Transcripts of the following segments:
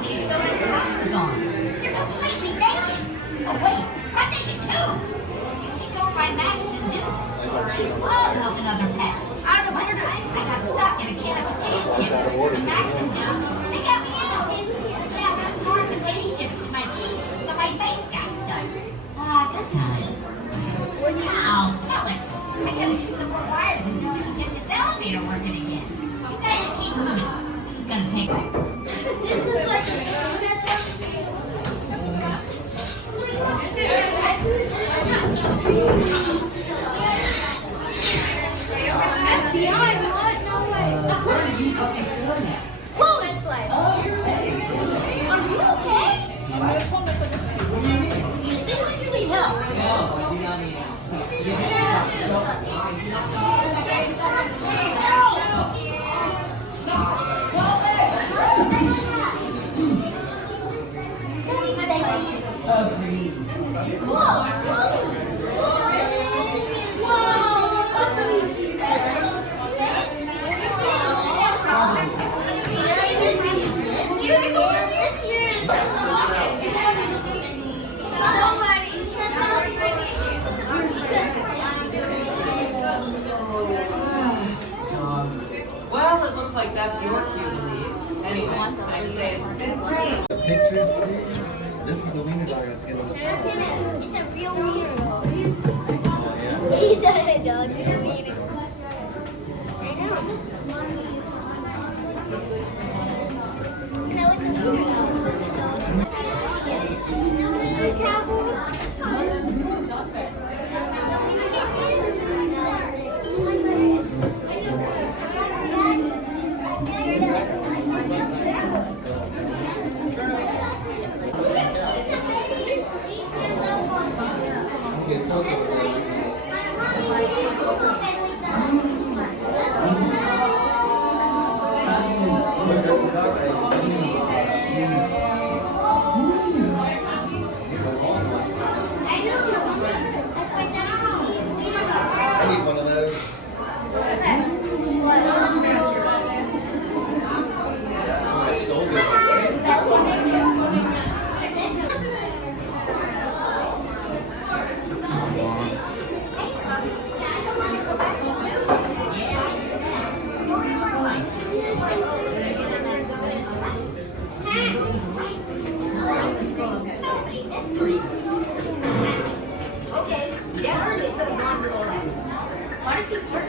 Oh, you still have clothes on. You're completely naked. Oh, wait, I'm naked too. You see, go find Max and Duke. Love helping other pets. One time, I got stuck in a can of potato chips. And Max and Duke, they got me out. Yeah, I got more potato chips in my cheeks, so my face got stuck. Good times. Now, tell it. I gotta choose some more wires until we can get this elevator working again. You guys keep moving. This is gonna take This is like FBI, what? No way. Where did you go to school now? Whoa, it's like. Oh, hey. Are you okay? You seriously need help. Well, it looks like that's your cue to leave. Anyway, I'd say it's been great. Pictures too. This is the wiener dog that's getting on the side. It's a real wiener. He's a dog. It's a wiener. I know. No, it's a wiener. I need one of those. I stole it. Okay, yeah, heard it. Why does it hurt?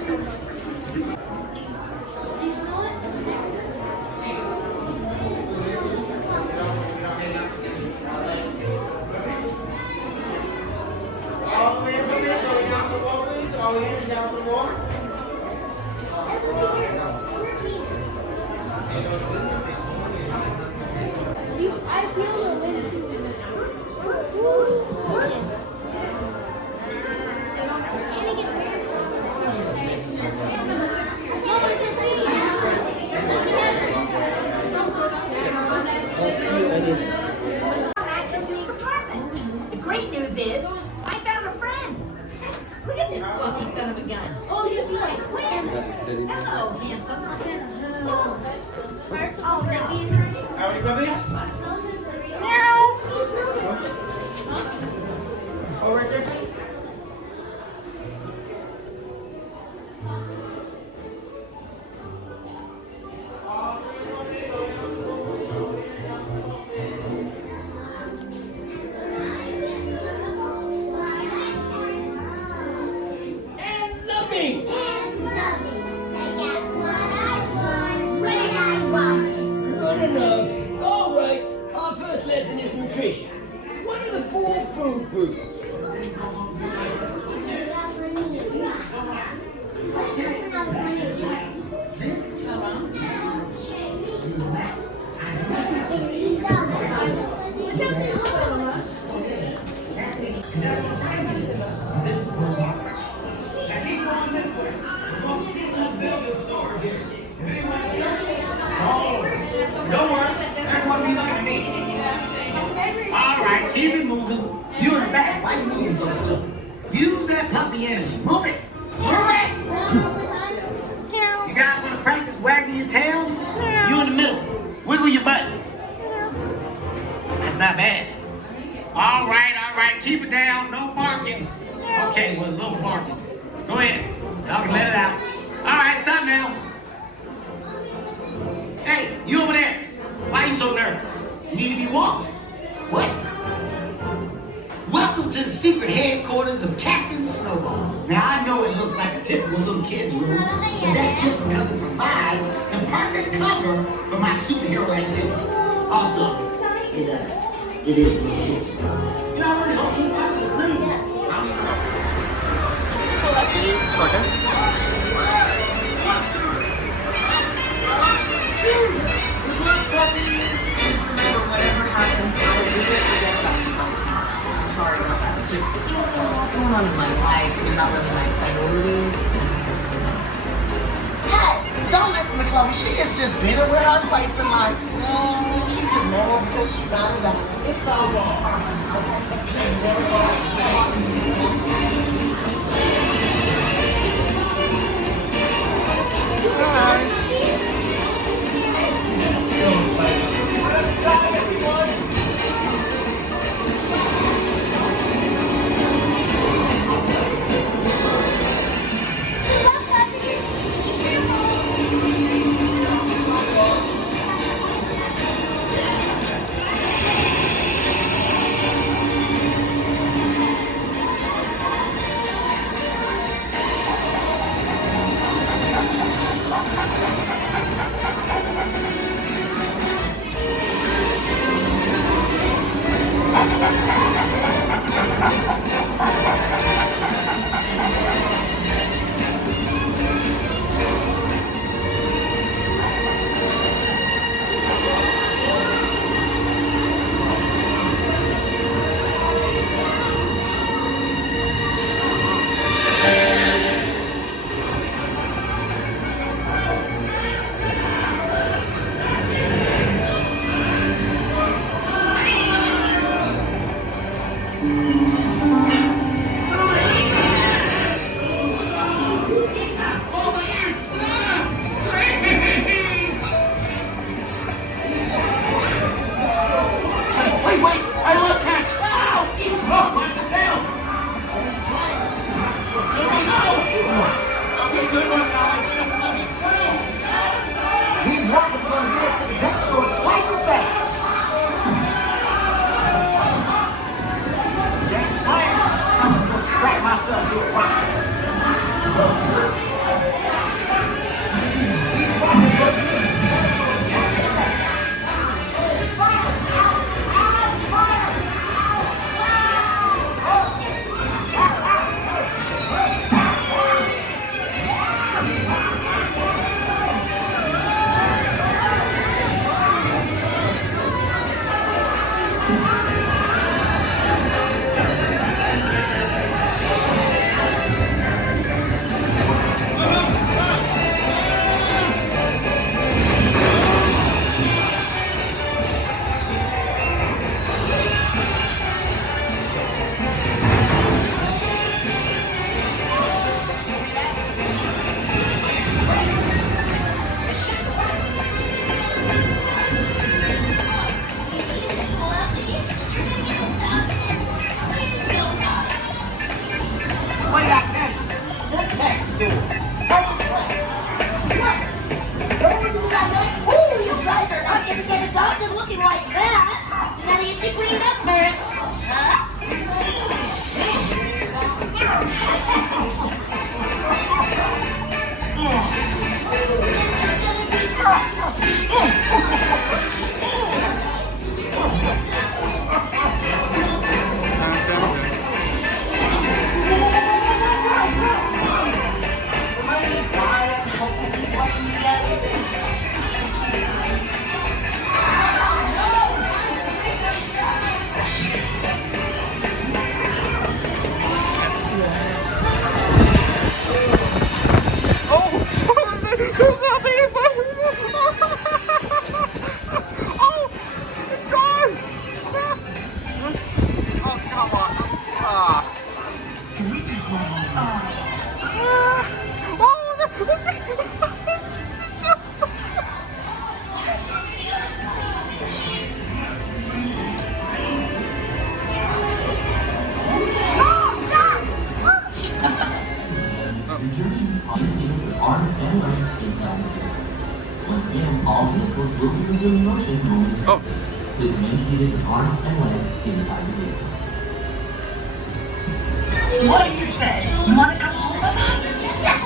All the way from there, so we got some more, please. All in, down some more. I feel the wind. Max and Duke's apartment. The great news is, I found a friend. Look at this fluffy son of a gun. Oh, he's my twin. Hello, handsome. Oh, no. How many puppies? Oh, right there. And loving. Good enough. All right. Our first lesson is nutrition. What are the 4 food groups? Don't worry, everyone be looking at me. All right, keep it moving. You in the back, why you moving so slow? Use that puppy energy. Move it. Move it. You guys want to practice wagging your tails? You in the middle. Wiggle your butt. not bad. All right, keep it down, no barking. Okay, well, a little barking. Go ahead, y'all can let it out. All right, stop now. Hey, you over there, why are you so nervous? You need to be walked. What? Welcome to the secret headquarters of Captain Snowball. Now, I know it looks like a typical little kid's room, but that's just because it provides the perfect cover for my superhero activities. Also, it is a little kitchen. You know, I really hope you guys are clean. Pull up, please. Cheers! Good luck, puppies! And remember, whatever happens, I will never forget about you by tomorrow. I'm sorry about that. It's just, you know, a lot going on in my life. You're not really my priorities. Hey, don't listen to Chloe. She is just bitter with her place in life. She just mad because she's not enough. It's so wrong. Wait, I love cats. Ow! Oh, watch it down. Okay, good one, guys. These rockets are going to get us to the next store twice as fast. James Blair, I'm just going to track myself to a rocket. Once again, all vehicles will be resuming motion momentarily. Oh. Please remain seated with arms and legs inside the vehicle. What do you say? You want to come home with us? Yes!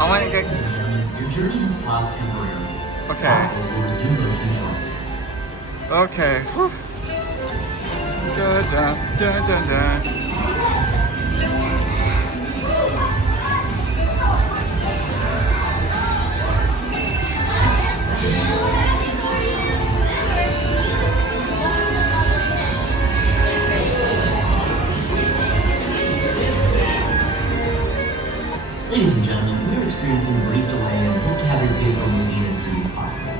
I want to get. Ladies and gentlemen, your journey has paused temporarily. Okay. Process will resume motion shortly. Okay. Whew. Dun, dun, dun, dun, dun. Ladies and gentlemen, we are experiencing a brief delay and hope to have your vehicle moving as soon as possible.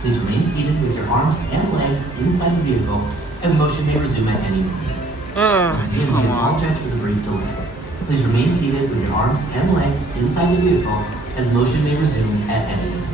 Please remain seated with your arms and legs inside the vehicle as motion may resume at any moment. Once again, we apologize for the brief delay. Please remain seated with your arms and legs inside the vehicle as motion may resume at any moment.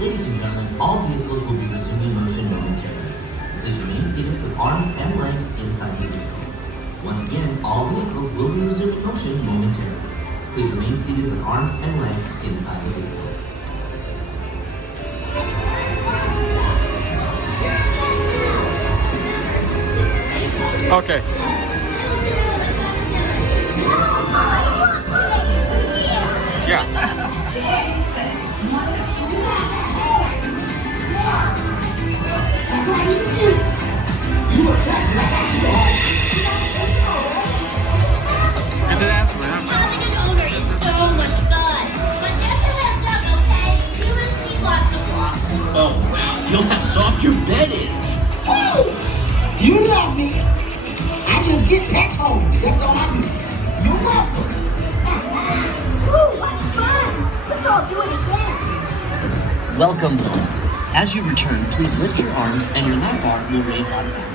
Ladies and gentlemen, all vehicles will be resuming motion momentarily. Please remain seated with arms and legs inside the vehicle. Once again, all vehicles will be resuming motion momentarily. Please remain seated with arms and legs inside the vehicle. Okay. Yeah. Get the dance with him. Having an owner is so much fun. But just a heads up, okay? You will see lots of walk. Oh, feel how soft your bed is. Oh, you love me. I just get back home. That's all I do. You're welcome. Woo, what fun! Let's all do it again. Welcome home. As you return, please lift your arms and your lumbar will raise automatically.